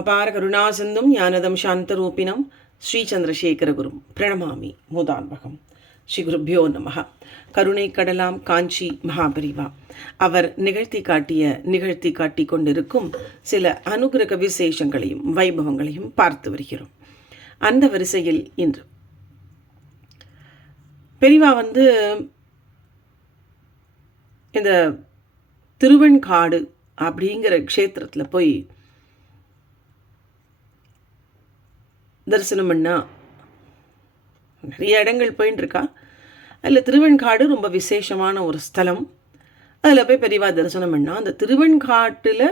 அபார கருணாசிந்தும் ஞானதம் சாந்தரூபிணம் ஸ்ரீ சந்திரசேகரகுரும் பிரணமாமி மூதான்பகம். ஸ்ரீ குருப்பியோ நமஹ. கருணை கடலாம் காஞ்சி மகாபரிவா அவர் நிகழ்த்தி காட்டி கொண்டிருக்கும் சில அனுகிரக விசேஷங்களையும் வைபவங்களையும் பார்த்து வருகிறோம். அந்த வரிசையில் இன்று பெரிவா இந்த திருவெண்காடு அப்படிங்கிற க்ஷேத்திரத்தில் போய் தரிசனம் பண்ணா நிறைய இடங்கள் போயின்னு இருக்கா. அதில் திருவெண்காடு ரொம்ப விசேஷமான ஒரு ஸ்தலம். அதில் போய் பெரியவா தரிசனம் பண்ணால் அந்த திருவெண்காட்டில்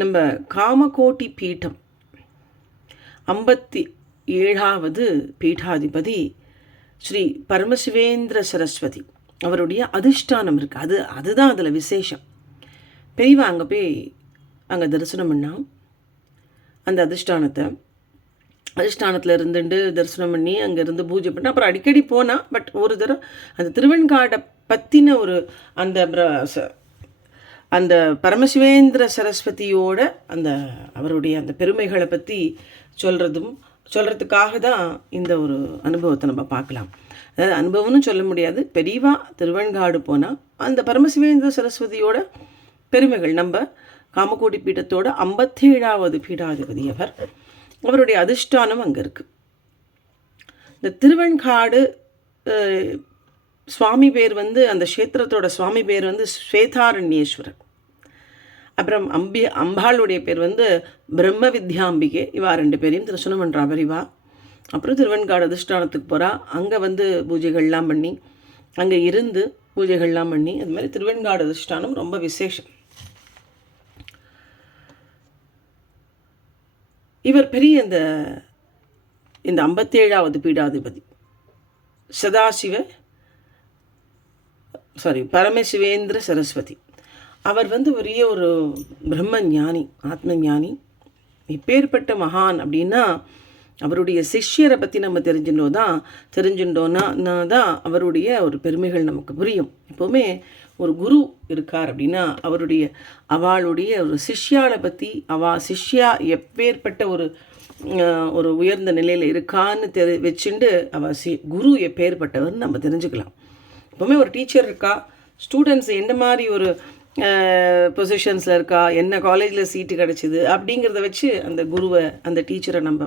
நம்ம காமகோட்டி பீடம் 57வது பீடாதிபதி ஸ்ரீ பரமசிவேந்திர சரஸ்வதி அவருடைய அதிஷ்டானம் இருக்குது. அதுதான் அதில் விசேஷம். பெரியவா அங்கே தரிசனம் பண்ணால் அந்த அதிஷ்டானத்தில் இருந்துட்டு தரிசனம் பண்ணி அங்கேருந்து பூஜை பண்ணி அப்புறம் அடிக்கடி போனால், பட் ஒரு தடவை அந்த திருவெண்காடை பற்றின ஒரு அந்த பரமசிவேந்திர சரஸ்வதியோட அவருடைய அந்த பெருமைகளை பற்றி சொல்கிறதுக்காக தான் இந்த ஒரு அனுபவத்தை நம்ம பார்க்கலாம். அதாவது அனுபவம்னு சொல்ல முடியாது, பெரியவா திருவெண்காடு போனால் அந்த பரமசிவேந்திர சரஸ்வதியோட பெருமைகள், நம்ம காமகோடி பீடத்தோட 57வது பீடாதிபதி அவருடைய அதிஷ்டானம் அங்கே இருக்குது. இந்த திருவெண்காடு சுவாமி பேர் அந்த க்ஷேத்திரத்தோட சுவாமி பேர் ஸ்வேதாரண்யேஸ்வரர். அப்புறம் அம்பாளுடைய பேர் பிரம்ம வித்யாம்பிகை. இவா 2 பேரையும் தரிசனம் பண்ணுறா பெரியவா. அப்புறம் திருவெண்காடு அதிஷ்டானத்துக்கு போகிறா. அங்கே பூஜைகள்லாம் பண்ணி அங்கே இருந்து பூஜைகள்லாம் பண்ணி அது மாதிரி திருவெண்காடு அதிஷ்டானம் ரொம்ப விசேஷம். இவர் பெரிய இந்த 57வது பீடாதிபதி பரமசிவேந்திர சரஸ்வதி. அவர் பெரிய ஒரு பிரம்ம ஞானி, ஆத்ம ஞானி. இப்பேற்பட்ட மகான் அப்படின்னா அவருடைய சிஷ்யரை பற்றி நம்ம தெரிஞ்சுட்டோன்னா தான் அவருடைய ஒரு பெருமைகள் நமக்கு புரியும். எப்போவுமே ஒரு குரு இருக்கார் அப்படின்னா அவளுடைய ஒரு சிஷ்யாவை பற்றி சிஷ்யா எப்பேற்பட்ட ஒரு உயர்ந்த நிலையில் இருக்கான்னு வச்சுட்டு குரு எப்பேற்பட்டவர்னு நம்ம தெரிஞ்சுக்கலாம். எப்போவுமே ஒரு டீச்சர் இருக்கா, ஸ்டூடெண்ட்ஸ் என்ன மாதிரி ஒரு பொசிஷன்ஸில் இருக்கா, என்ன காலேஜில் சீட்டு கிடச்சிது அப்படிங்கிறத வச்சு அந்த குருவை, அந்த டீச்சரை நம்ம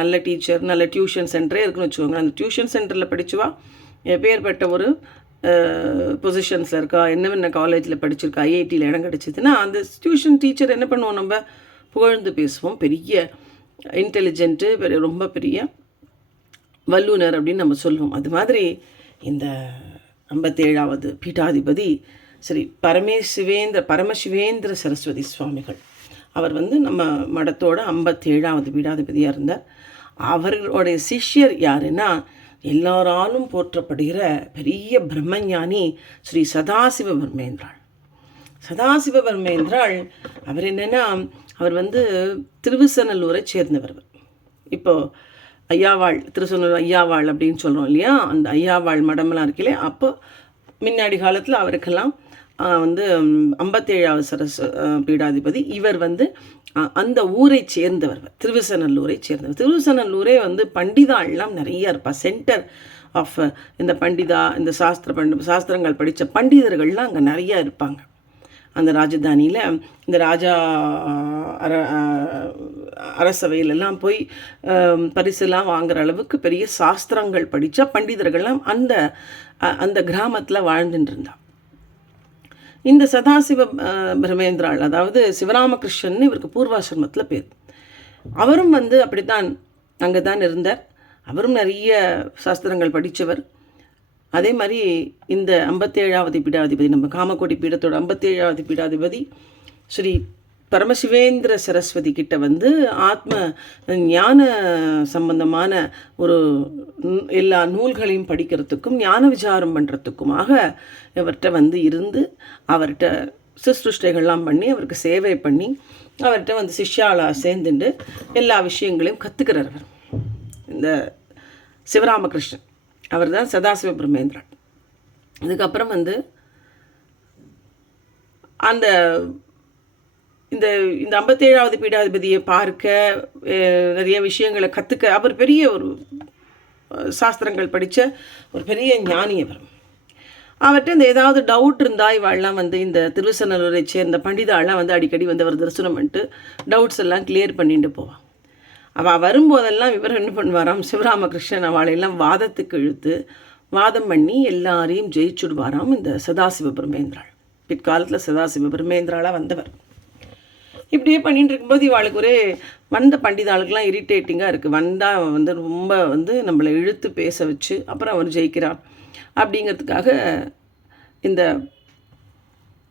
நல்ல டீச்சர், நல்ல டியூஷன் சென்டரே இருக்குன்னு வச்சுக்கோங்க. அந்த டியூஷன் சென்டரில் படிச்சுவா எப்பேற்பட்ட ஒரு பொசிஷன்ஸில் இருக்கா, என்ன காலேஜில் படிச்சிருக்கா, ஐஐடியில் இடம் கிடச்சிதுன்னா அந்த டியூஷன் டீச்சர் என்ன பண்ணுவோம், நம்ம புகழ்ந்து பேசுவோம். பெரிய இன்டெலிஜென்ட்டு, ரொம்ப பெரிய வல்லுனர் அப்படின்னு நம்ம சொல்லுவோம். அது மாதிரி இந்த 57வது பீடாதிபதி ஸ்ரீ பரமசிவேந்திர சரஸ்வதி சுவாமிகள் அவர் நம்ம மடத்தோட 57வது பீடாதிபதியாக இருந்தார். அவர்களுடைய சிஷ்யர் யாருன்னா எல்லாராலும் போற்றப்படுகிற பெரிய பிரம்மஞானி ஸ்ரீ சதாசிவபர்மேந்திராள். அவர் என்னென்னா அவர் திருவிசநல்லூரை சேர்ந்தவர். இப்போது ஐயாவாள், திருச்செந்தூர் ஐயாவாள் அப்படின்னு சொல்கிறோம் இல்லையா, அந்த ஐயாவாள் மடமெல்லாம் இருக்கலையே, அப்போ முன்னாடி காலத்தில் அவருக்கெல்லாம் 57வது பீடாதிபதி. இவர் அந்த ஊரை சேர்ந்தவர், திருவிசநல்லூரை சேர்ந்தவர். திருவிசநல்லூரே பண்டிதாள்லாம் நிறைய இருப்பா. சென்டர் ஆஃப் இந்த பண்டிதா, இந்த சாஸ்திரங்கள் படித்த பண்டிதர்கள்லாம் அங்கே நிறையா இருப்பாங்க. அந்த ராஜதானியில் இந்த ராஜா அரசவையிலெல்லாம் போய் பரிசுலாம் வாங்குகிற அளவுக்கு பெரிய சாஸ்திரங்கள் படித்த பண்டிதர்கள்லாம் அந்த கிராமத்தில் வாழ்ந்துட்டு இருந்தா. இந்த சதாசிவ பிரமேந்திராள், அதாவது சிவராமகிருஷ்ணன் இவருக்கு பூர்வாசிரமத்தில் பேர். அவரும் அப்படித்தான் அங்கே தான் இருந்தார். அவரும் நிறைய சாஸ்திரங்கள் படித்தவர். அதே மாதிரி இந்த 57வது பீடாதிபதி, நம்ம காமகோடி பீடத்தோட 57வது பீடாதிபதி ஸ்ரீ பரமசிவேந்திர சரஸ்வதி கிட்ட ஆத்ம ஞான சம்பந்தமான ஒரு எல்லா நூல்களையும் படிக்கிறதுக்கும் ஞான விசாரம் பண்ணுறதுக்குமாக இவர்கிட்ட இருந்து அவர்கிட்ட சிருஷ்டிகள்லாம் பண்ணி அவருக்கு சேவை பண்ணி அவர்கிட்ட சிஷ்யாலாக சேர்ந்துட்டு எல்லா விஷயங்களையும் கற்றுக்கிறார். அவர் இந்த சிவராமகிருஷ்ணன் அவர் தான் சதாசிவ பிரம்மேந்திரன். இதுக்கப்புறம் அந்த இந்த இந்த 57வது பீடாதிபதியை பார்க்க, நிறைய விஷயங்களை கற்றுக்க, அவர் பெரிய ஒரு சாஸ்திரங்கள் படித்த ஒரு பெரிய ஞானி அவர். அவர்கிட்ட இந்த ஏதாவது டவுட் இருந்தால் இவாள்லாம் வந்து இந்த திருவசநல்லூரை சேர்ந்த பண்டிதாள்லாம் வந்து அடிக்கடி வந்து அவர் தரிசனம் பண்ணிட்டு டவுட்ஸ் எல்லாம் கிளியர் பண்ணிட்டு போவான். அவள் வரும்போதெல்லாம் இவர் என்ன பண்ணுவாராம், சிவராமகிருஷ்ணன் அவளையெல்லாம் வாதத்துக்கு இழுத்து வாதம் பண்ணி எல்லாரையும் ஜெயிச்சுடுவாராம் இந்த சதாசிவ பிரம்மேந்திராள். பிற்காலத்தில் சதாசிவ பிரம்மேந்திராளாக வந்தவர். இப்படியே பண்ணிட்டு இருக்கும்போது இவாளுக்கு ஒரே வந்த பண்டிதாளுக்கெல்லாம் இரிட்டேட்டிங்காக இருக்குது. வந்தால் வந்து ரொம்ப வந்து நம்மளை இழுத்து பேச வச்சு அப்புறம் அவர் ஜெயிக்கிறார் அப்படிங்கிறதுக்காக இந்த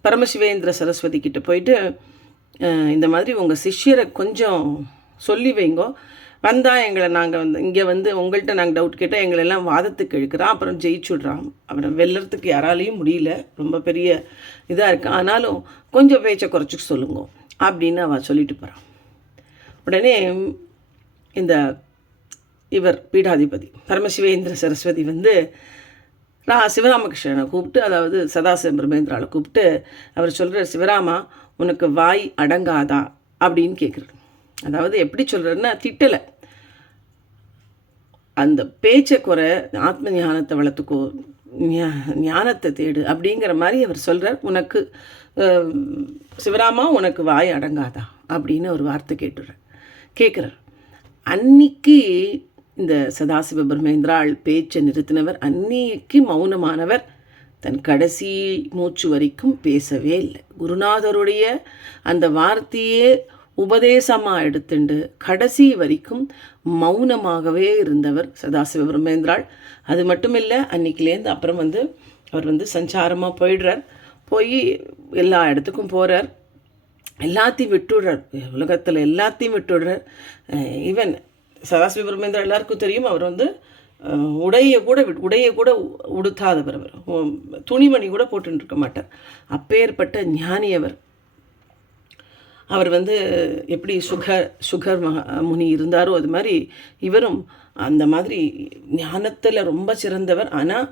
பரமசிவேந்திர சரஸ்வதி கிட்ட போயிட்டு, இந்த மாதிரி உங்கள் சிஷ்யரை கொஞ்சம் சொல்லி வைங்கோ, வந்தால் எங்களை நாங்கள் வந்து இங்கே வந்து உங்கள்கிட்ட நாங்கள் டவுட் கேட்டால் எங்களெல்லாம் வாதத்துக்கு இழுக்கிறான், அப்புறம் ஜெயிச்சுடுறான், அவரை வெல்லறதுக்கு யாராலையும் முடியல, ரொம்ப பெரிய இதாக இருக்குது, ஆனாலும் கொஞ்சம் பேச்சை குறைச்சிக்க சொல்லுங்க அப்படின்னு அவள் சொல்லிட்டு போகிறான். உடனே இந்த இவர் பீடாதிபதி பரமசிவேந்திர சரஸ்வதி வந்து சிவராமகிருஷ்ணனை கூப்பிட்டு, அதாவது சதாசிவ பிரம்மேந்திராவை கூப்பிட்டு அவர் சொல்கிறார், சிவராமா உனக்கு வாய் அடங்காதா அப்படின்னு கேட்குறாரு. அதாவது எப்படி சொல்கிறாருன்னா, திட்டலை, அந்த பேச்சை குறை, ஆத்ம ஞானத்தை வளர்த்துக்கோ, ஞானத்தை தேடு அப்படிங்கிற மாதிரி அவர் சொல்கிறார். உனக்கு சிவராமா உனக்கு வாய் அடங்காதா அப்படின்னு ஒரு வார்த்தை கேட்குறார். அன்னைக்கு இந்த சதாசிவ பிரம்மேந்திராள் பேச்சை நிறுத்தினவர், அன்னைக்கு மௌனமானவர், தன் கடைசி மூச்சு வரைக்கும் பேசவே இல்லை. குருநாதருடைய அந்த வார்த்தையே உபதேசமாக எடுத்துண்டு கடைசி வரைக்கும் மௌனமாகவே இருந்தவர் சதாசிவ பிரம்மேந்திராள். அது மட்டும் இல்லை, அன்னைக்கிலேருந்து அப்புறம் வந்து அவர் வந்து சஞ்சாரமாக போயிடுறார். போய் எல்லா இடத்துக்கும் போகிறார், எல்லாத்தையும் விட்டுடுறார், உலகத்தில் எல்லாத்தையும் விட்டுடுறார். ஈவன் சதாசிவ பிரம்மேந்திரா எல்லாருக்கும் தெரியும், அவர் வந்து உடைய கூட உடுத்தாதவர், அவர் துணிமணி கூட போட்டுருக்க மாட்டார். அப்பேற்பட்ட ஞானி அவர். அவர் வந்து எப்படி சுகர் முனி இருந்தாரோ அது மாதிரி இவரும் அந்த மாதிரி ஞானத்தில் ரொம்ப சிறந்தவர். ஆனால்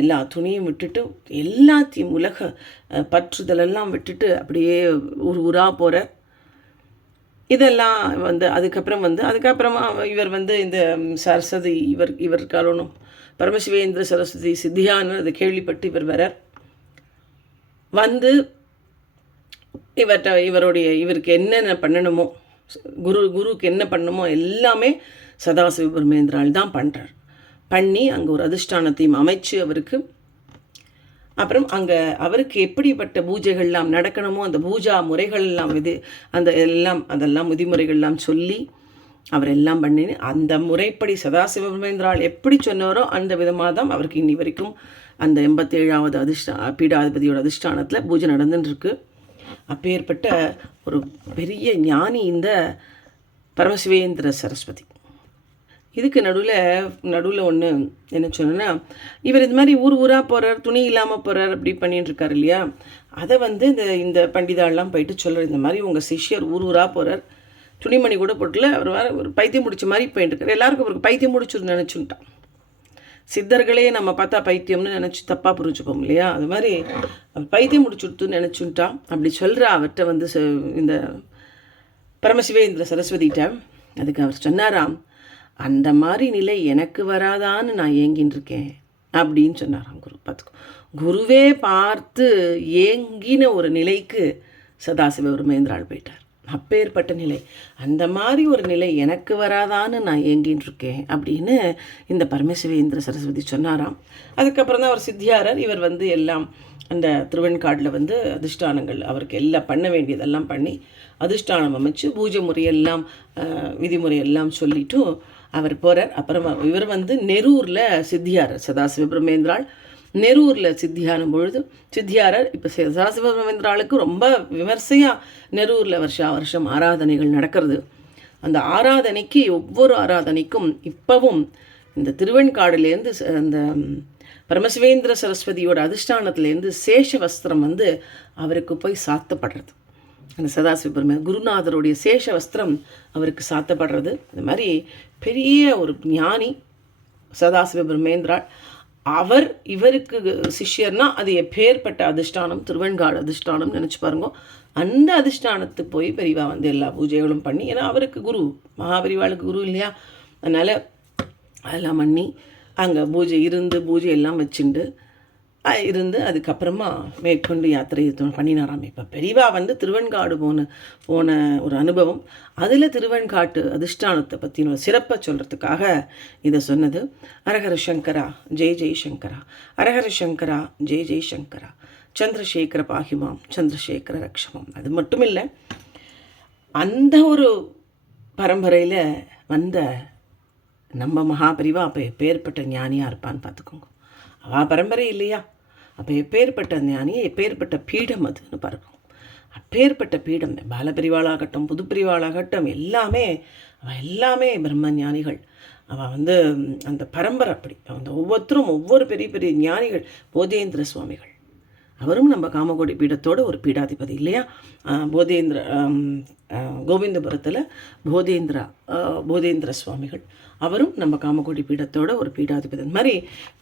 எல்லா துணியும் விட்டுட்டு, எல்லாத்தையும் உலக பற்றுதலெல்லாம் விட்டுட்டு அப்படியே ஊராக போகிறார். இதெல்லாம் வந்து அதுக்கப்புறமா இவர் வந்து இந்த சரஸ்வதி இவர் காலணும் பரமசிவேந்திர சரஸ்வதி சித்தியான்னு அதை கேள்விப்பட்டு இவர் வரார். வந்து இவருக்கு என்னென்ன பண்ணணுமோ, குருவுக்கு என்ன பண்ணணுமோ எல்லாமே சதாசிவ பிரம்மேந்திராள் தான் பண்ணுறார். பண்ணி அங்கே ஒரு அதிஷ்டானத்தையும் அமைச்சு அவருக்கு, அப்புறம் அங்கே அவருக்கு எப்படிப்பட்ட பூஜைகள்லாம் நடக்கணுமோ அந்த பூஜா முறைகள் எல்லாம் அதெல்லாம் விதிமுறைகள்லாம் சொல்லி அவர் எல்லாம் பண்ணி, அந்த முறைப்படி சதாசிவ பிரம்மேந்திராள் எப்படி சொன்னாரோ அந்த விதமாக தான் அவருக்கு இன்னி வரைக்கும் அந்த 87வது பீடாதிபதியோட அதிஷ்டானத்தில் பூஜை நடந்துட்டுருக்கு. அப்பேற்பட்ட ஒரு பெரிய ஞானி இந்த பரமசிவேந்திர சரஸ்வதி. இதுக்கு நடுவில் ஒன்று என்ன சொன்னேன்னா, இவர் இது மாதிரி ஊராக போகிறார், துணி இல்லாமல் போகிறார், அப்படி பண்ணிட்டு இருக்கார் இல்லையா, அதை வந்து இந்த பண்டிதாள்லாம் போயிட்டு சொல்கிறார், இந்த மாதிரி உங்கள் சிஷ்யர் ஊராக போகிறார், துணிமணி கூட போட்டல, அவர் ஒரு பைத்தியம் முடிச்ச மாதிரி போயிட்டு இருக்கார். எல்லாருக்கும் அவருக்கு பைத்தியம் முடிச்சுன்னு நினச்சுட்டான். சித்தர்களே நம்ம பார்த்தா பைத்தியம்னு நினச்சி தப்பாக புரிஞ்சுப்போம் இல்லையா, அது மாதிரி அவர் பைத்தியம் முடிச்சுட்டுன்னு நினச்சுட்டான். அப்படி சொல்கிற அவர்கிட்ட வந்து இந்த பரமசிவேந்திர சரஸ்வதிகிட்ட அதுக்கு அவர் சொன்னாராம், அந்த மாதிரி நிலை எனக்கு வராதான்னு நான் ஏங்கின்னு இருக்கேன் அப்படின்னு சொன்னாராம் குரு. பார்த்துக்கோ, குருவே பார்த்து ஏங்கின ஒரு நிலைக்கு சதாசிவ பிரம்மேந்திராள் போயிட்டார். அப்பேற்பட்ட நிலை, அந்த மாதிரி ஒரு நிலை எனக்கு வராதான்னு நான் ஏங்கின்னு இருக்கேன் அப்படின்னு இந்த பரமசிவேந்திர சரஸ்வதி சொன்னாராம். அதுக்கப்புறம் தான் அவர் சித்தியாரர். இவர் வந்து எல்லாம் அந்த திருவெண்காட்டில் வந்து அதிஷ்டானங்கள் அவருக்கு எல்லாம் பண்ண வேண்டியதெல்லாம் பண்ணி அதிஷ்டானம் அமைச்சு பூஜை முறையெல்லாம் விதிமுறையெல்லாம் சொல்லிவிட்டு அவர் போகிறார். அப்புறம் இவர் வந்து நெரூரில் சித்தியாரர். சதாசிவ பிரம்மேந்திராள் நெரூரில் சித்தியானும் பொழுது சித்தியாரர் இப்போ சதாசிவ பிரம்மேந்திராளுக்கு ரொம்ப விமர்சையாக நெரூரில் வருஷம் ஆராதனைகள் நடக்கிறது. அந்த ஆராதனைக்கு ஒவ்வொரு ஆராதனைக்கும் இப்போவும் இந்த திருவெண்காடுலேருந்து அந்த பரமசிவேந்திர சரஸ்வதியோட அதிஷ்டானத்துலேருந்து சேஷ வஸ்திரம் வந்து அவருக்கு போய் சாத்தப்படுறது. அந்த சதாசிவ பிரம்ம குருநாதருடைய சேஷ வஸ்திரம் அவருக்கு சாத்தப்படுறது. இந்த மாதிரி பெரிய ஒரு ஞானி சதாசிவ பிரம்மேந்திராள். இவருக்கு சிஷ்யர்னா அது எப்பேற்பட்ட அதிஷ்டானம், திருவெண்காடு அதிஷ்டானம் நினச்சி பாருங்க. அந்த அதிஷ்டானத்துக்கு போய் பெரியவா வந்து எல்லா பூஜைகளும் பண்ணி, ஏன்னா அவருக்கு குரு, மகாபெரிவாளுக்கு குரு இல்லையா, அதனால் அதெல்லாம் பண்ணி அங்கே பூஜை எல்லாம் வச்சுண்டு இருந்து அதுக்கப்புறமா மேற்கொண்டு யாத்திரை பண்ணினாராம். இப்போ பெரியவா வந்து திருவெண்காடு போன ஒரு அனுபவம், அதில் திருவெண்காட்டு அதிஷ்டானத்தை பற்றின சிறப்பை சொல்கிறதுக்காக இதை சொன்னது. ஹரஹர சங்கரா ஜெய் ஜெய் சங்கரா, ஹரஹர சங்கரா ஜெய் ஜெய் சங்கரா, சந்திரசேகர பாகிமாம் சந்திரசேகர ரக்ஷமம். அது மட்டும் இல்லை, அந்த ஒரு பரம்பரையில் வந்த நம்ம மகாபெரிவா அப்போ எப்பேற்பட்ட ஞானியாக இருப்பான்னு பார்த்துக்கோங்க. அவள் பரம்பரை இல்லையா, அப்போ எப்பேற்பட்ட ஞானி, எப்பேற்பட்ட பீடம் அதுன்னு பாருங்க. அப்பேற்பட்ட பீடம் பாலபிரிவாளாகட்டும் புதுப்பிரிவாளாகட்டும் எல்லாமே பிரம்ம ஞானிகள். அவள் வந்து அந்த பரம்பரை அப்படி அந்த ஒவ்வொருத்தரும் ஒவ்வொரு பெரிய பெரிய ஞானிகள். போதேந்திர சுவாமிகள் அவரும் நம்ம காமகோடி பீடத்தோட ஒரு பீடாதிபதி இல்லையா. கோவிந்தபுரத்தில் போதேந்திர சுவாமிகள் அவரும் நம்ம காமகோடி பீடத்தோட ஒரு பீடாதிபதி. இந்த மாதிரி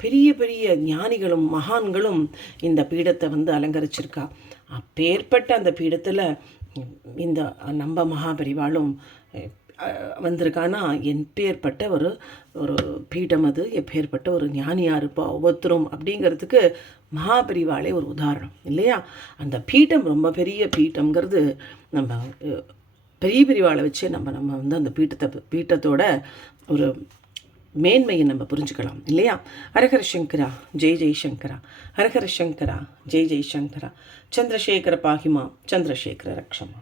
பெரிய பெரிய ஞானிகளும் மகான்களும் இந்த பீடத்தை வந்து அலங்கரிச்சிருக்கா. அப்பேற்பட்ட அந்த பீடத்தில் இந்த நம்ம மகாபெரிவாளும் வந்திருக்கான்னா எப்பேற்பட்ட ஒரு பீடம் அது, எப்பேற்பட்ட ஒரு ஞானியாக இருப்பா ஒவ்வொருத்தரும் அப்படிங்கிறதுக்கு மகாபெரிவாளே ஒரு உதாரணம் இல்லையா. அந்த பீடம் ரொம்ப பெரிய பீட்டம்ங்கிறது நம்ம பெரிய பெரிவாளை வச்சு நம்ம வந்து அந்த பீட்டத்தோட ஒரு மேன்மையை நம்ம புரிஞ்சுக்கலாம் இல்லையா. ஹரஹர சங்கரா ஜெய் ஜெய் சங்கரா, ஹரஹர சங்கரா ஜெய் ஜெய் சங்கரா, சந்திரசேகர பாகிமா சந்திரசேகர ரக்ஷமா.